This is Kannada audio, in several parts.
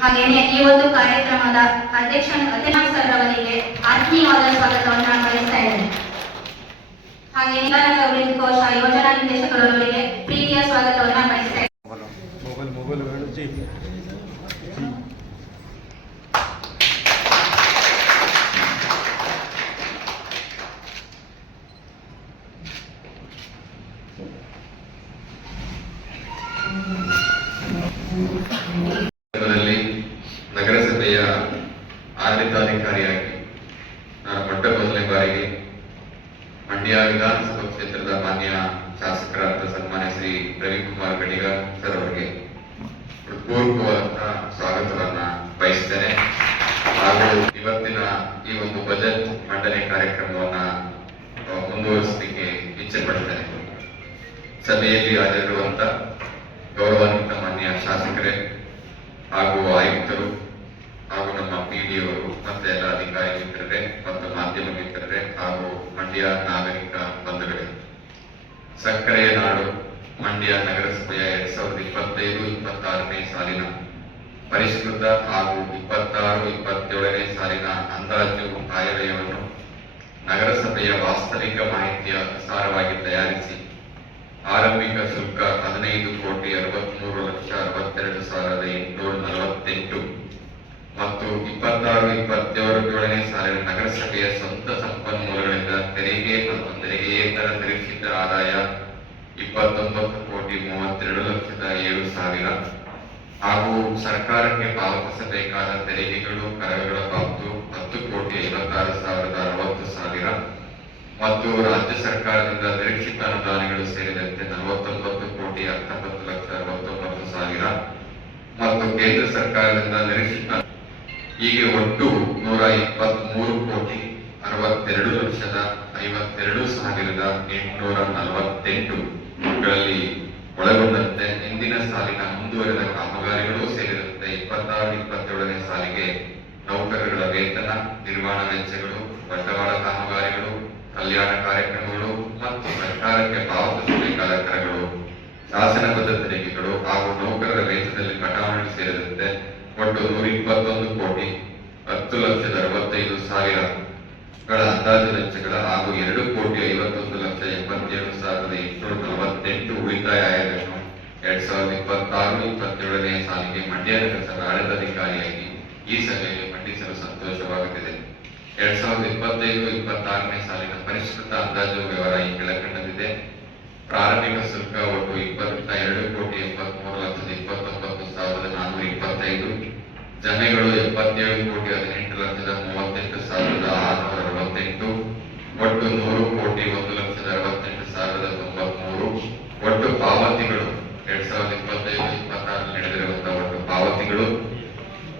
ಹಾಗೆಯೇ ಈ ಒಂದು ಕಾರ್ಯಕ್ರಮದ ಅಧ್ಯಕ್ಷ ಸರ್ ಅವರಿಗೆ ಆತ್ಮೀಯವಾದ ಸ್ವಾಗತವನ್ನು ಬಯಸ್ತಾ ಇದ್ದೇನೆ. ಹಾಗೆ ನಿಧಾನ ಅಭಿವೃದ್ಧಿ ಕೋಶ ಯೋಜನಾ ನಿರ್ದೇಶಕರವರಿಗೆ ಪ್ರೀತಿಯ ಸ್ವಾಗತವನ್ನು ಬಯಸ್ತಾ ಇದ್ದೇನೆ. ನಗರಸಭೆಯ ಆಡಳಿತಾಧಿಕಾರಿಯಾಗಿ ನಾನು ಮೊದಲನೇ ಬಾರಿಗೆ ಮಂಡ್ಯ ವಿಧಾನಸಭಾ ಕ್ಷೇತ್ರದ ಮಾನ್ಯ ಶಾಸಕರಾದ ಸನ್ಮಾನ್ಯ ಶ್ರೀ ರವಿಕುಮಾರ್ ಗಡಿಗ ಸರ್ ಅವರಿಗೆ ಹೃತ್ಪೂರ್ವಕವಾದ ಸ್ವಾಗತವನ್ನ ಬಯಸ್ತೇನೆ. ಹಾಗೂ ಇವತ್ತಿನ ಈ ಒಂದು ಬಜೆಟ್ ಮಂಡನೆ ಕಾರ್ಯಕ್ರಮವನ್ನ ಮುಂದುವರಿಸಲಿಕ್ಕೆ ಇಚ್ಛೆ ಪಡ್ತೇನೆ. ಸಭೆಯಲ್ಲಿ ಹಾಜರಿರುವಂತ ಗೌರವಾನ್ವಿತ ಮಾನ್ಯ ಶಾಸಕರೇ ಹಾಗೂ ಆಯುಕ್ತರು ಹಾಗೂ ನಮ್ಮ ಪಿಡಿಯವರು ಮತ್ತೆ ಎಲ್ಲ ಅಧಿಕಾರಿ ಮಿತ್ರರೇ ಮತ್ತು ಮಾಧ್ಯಮ ಮಿತ್ರರೇ ಹಾಗೂ ಮಂಡ್ಯ ನಾಗರಿಕ ಬಂಧುಗಳೇ, ಸಕ್ಕರೆಯ ನಾಡು ಮಂಡ್ಯ ನಗರಸಭೆಯ 2025-26ನೇ ಸಾಲಿನ ಪರಿಷ್ಕೃತ ಹಾಗೂ 26-27ನೇ ಸಾಲಿನ ಅಂದಾಜು ಆಯವ್ಯಯವನ್ನು ನಗರಸಭೆಯ ವಾಸ್ತವಿಕ ಮಾಹಿತಿಯ ಅನುಸಾರವಾಗಿ ತಯಾರಿಸಿ ಆರಂಭಿಕ ಶುಲ್ಕ 15,63,62,848 ಮತ್ತು 26-27ನೇ ಸಾಲಿನ ನಗರಸಭೆಯ ಸ್ವಂತ ಸಂಪನ್ಮೂಲಗಳಿಂದ ತೆರಿಗೆ ಮತ್ತು ತೆರಿಗೆಯೇತರ ನಿರೀಕ್ಷಿತ ಆದಾಯ 29,32,07,000 ಹಾಗೂ ಸರ್ಕಾರಕ್ಕೆ ಪಾವತಿಸಬೇಕಾದ ತೆರಿಗೆಗಳು ಕರಗಳ ಬಾಬ್ತು 10,56,60,000 ಮತ್ತು ರಾಜ್ಯ ಸರ್ಕಾರದಿಂದ ನಿರೀಕ್ಷಿತ ಅನುದಾನಗಳು ಸೇರಿದಂತೆ 49,19,69,000 ಮತ್ತು ಕೇಂದ್ರ ಸರ್ಕಾರದಿಂದ ನಿರೀಕ್ಷಿತ ಹೀಗೆ ಒಟ್ಟು 120,62,52,848 ಗಳಲ್ಲಿ ಒಳಗೊಂಡಂತೆ ಇಂದಿನ ಸಾಲಿನ ಮುಂದುವರೆದ ಕಾಮಗಾರಿಗಳು ಸೇರಿದಂತೆ 26-27ನೇ ಸಾಲಿಗೆ ನೌಕರರ ವೇತನ, ನಿರ್ವಹಣಾ ವೆಚ್ಚಗಳು, ಬಂಡವಾಳ ಕಾಮಗಾರಿಗಳು, ಕಲ್ಯಾಣ ಕಾರ್ಯಕ್ರಮಗಳು ಮತ್ತು ಸರ್ಕಾರಕ್ಕೆ ಪಾವತಿಸಬೇಕಾದ ಕರಗಳು, ಶಾಸನಬದ್ಧ ತೆರಿಗೆಗಳು ಹಾಗೂ ನೌಕರರ ವೇತನದಲ್ಲಿ ಬಟಾವಣೆ ಸೇರಿದಂತೆ ಒಟ್ಟು 120,10,65,000 ಅಂದಾಜು ವೆಚ್ಚಗಳ ಹಾಗೂ 2,51,87,848 ಉಳಿತಾಯ ಆಯವನ್ನು 2026-27ನೇ ಸಾಲಿಗೆ ಮಂಡ್ಯ ನಗರಸಭೆ ಆಡಳಿತಾಧಿಕಾರಿಯಾಗಿ ಈ ಸಭೆಯಲ್ಲಿ ಮಂಡಿಸಲು ಸಂತೋಷವಾಗುತ್ತಿದೆ. 2025-26ನೇ ಸಾಲಿನ ಪರಿಷ್ಕೃತ ಅಂದಾಜು ವಿವರ ಈ ಕೆಳಕಂಡಂತಿದೆ. ಪ್ರಾರಂಭಿಕ ಶುಲ್ಕ ಒಟ್ಟು 22,23,29,425, ಜಮೆಗಳು 77,18,38,668, ಒಟ್ಟು 100,01,68,093, ಒಟ್ಟು ಪಾವತಿಗಳು 2025-26 ನಡೆದಿರುವಂತಹ ಒಟ್ಟು ಪಾವತಿಗಳು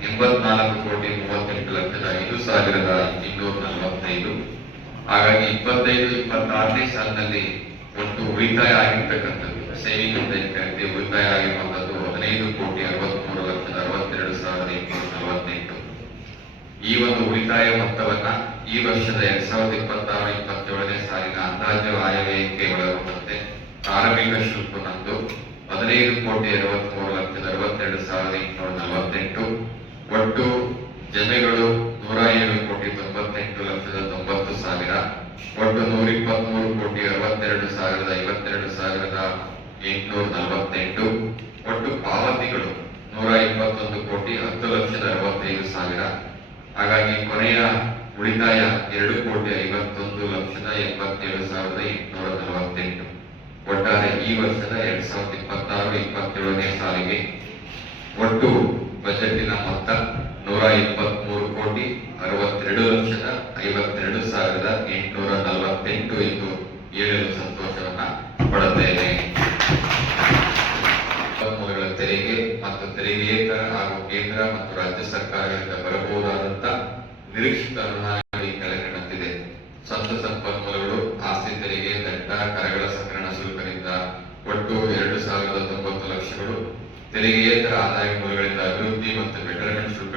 84,38,05,245. ಹಾಗಾಗಿ 25-26ನೇ ಸಾಲಿನಲ್ಲಿ ಒಟ್ಟು ಉಳಿತಾಯ ಆಗಿರ್ತಕ್ಕಂಥದ್ದು ಸೇವಿಂಗ್ ಅಂತ ಕರಿತೀವಿ, ಉಳಿತಾಯ ಆಗಿರುವಂತದ್ದು 15,63,62,848. ಈ ಒಂದು ಉಳಿತಾಯ ಮೊತ್ತವನ್ನ ಈ ವರ್ಷದ 2026-27ನೇ ಸಾಲಿನ ಅಂದಾಜು ಆಯವ್ಯಯಕ್ಕೆ ಒಳಗೊಂಡಂತೆ ಪ್ರಾರಂಭಿಕ ಶುಲ್ಕನಂದು 15,63,62,848, ಒಟ್ಟು ಜಮೆಗಳು 107,98,90,000, ಒಟ್ಟು 123,62,52,848, ಒಟ್ಟು ಪಾವತಿಗಳು 121,10,65,000. ಹಾಗಾಗಿ ಕೊನೆಯ ಉಳಿತಾಯ 2,51,87,848. ಒಟ್ಟಾರೆ ಈ ವರ್ಷದ 2026-27ನೇ ಸಾಲಿಗೆ ಒಟ್ಟು ಬಜೆಟಿನ ಮೊತ್ತ 123,62,52,848 ಎಂದು ಹೇಳಲು ಸಂತೋಷವನ್ನ ಪಡುತ್ತೇನೆ. ಸಂಪನ್ಮೂಲಗಳ ತೆರಿಗೆ ಮತ್ತು ತೆರಿಗೆಯೇತರ ಹಾಗೂ ಕೇಂದ್ರ ಮತ್ತು ರಾಜ್ಯ ಸರ್ಕಾರಗಳಿಂದ ಬರಬಹುದಾದಂತ ನಿರೀಕ್ಷಿತ ಅನುದಾನಗಳು ಈ ಕೆಳಕಂಡಂತಿದೆ. ಸ್ವಂತ ಸಂಪನ್ಮೂಲಗಳು, ಆಸ್ತಿ ತೆರಿಗೆ, ದಂಡ, ಕರಗಳ ಸಂಗ್ರಹಣ ಶುಲ್ಕದಿಂದ ಒಟ್ಟು 2,090 ಲಕ್ಷಗಳು, ತೆರಿಗೆಯೇತರ ಆದಾಯ ಮೂಲಗಳಿಂದ ಅಭಿವೃದ್ಧಿ ಮತ್ತು ಬೆಟರ್ಮೆಂಟ್ ಶುಲ್ಕ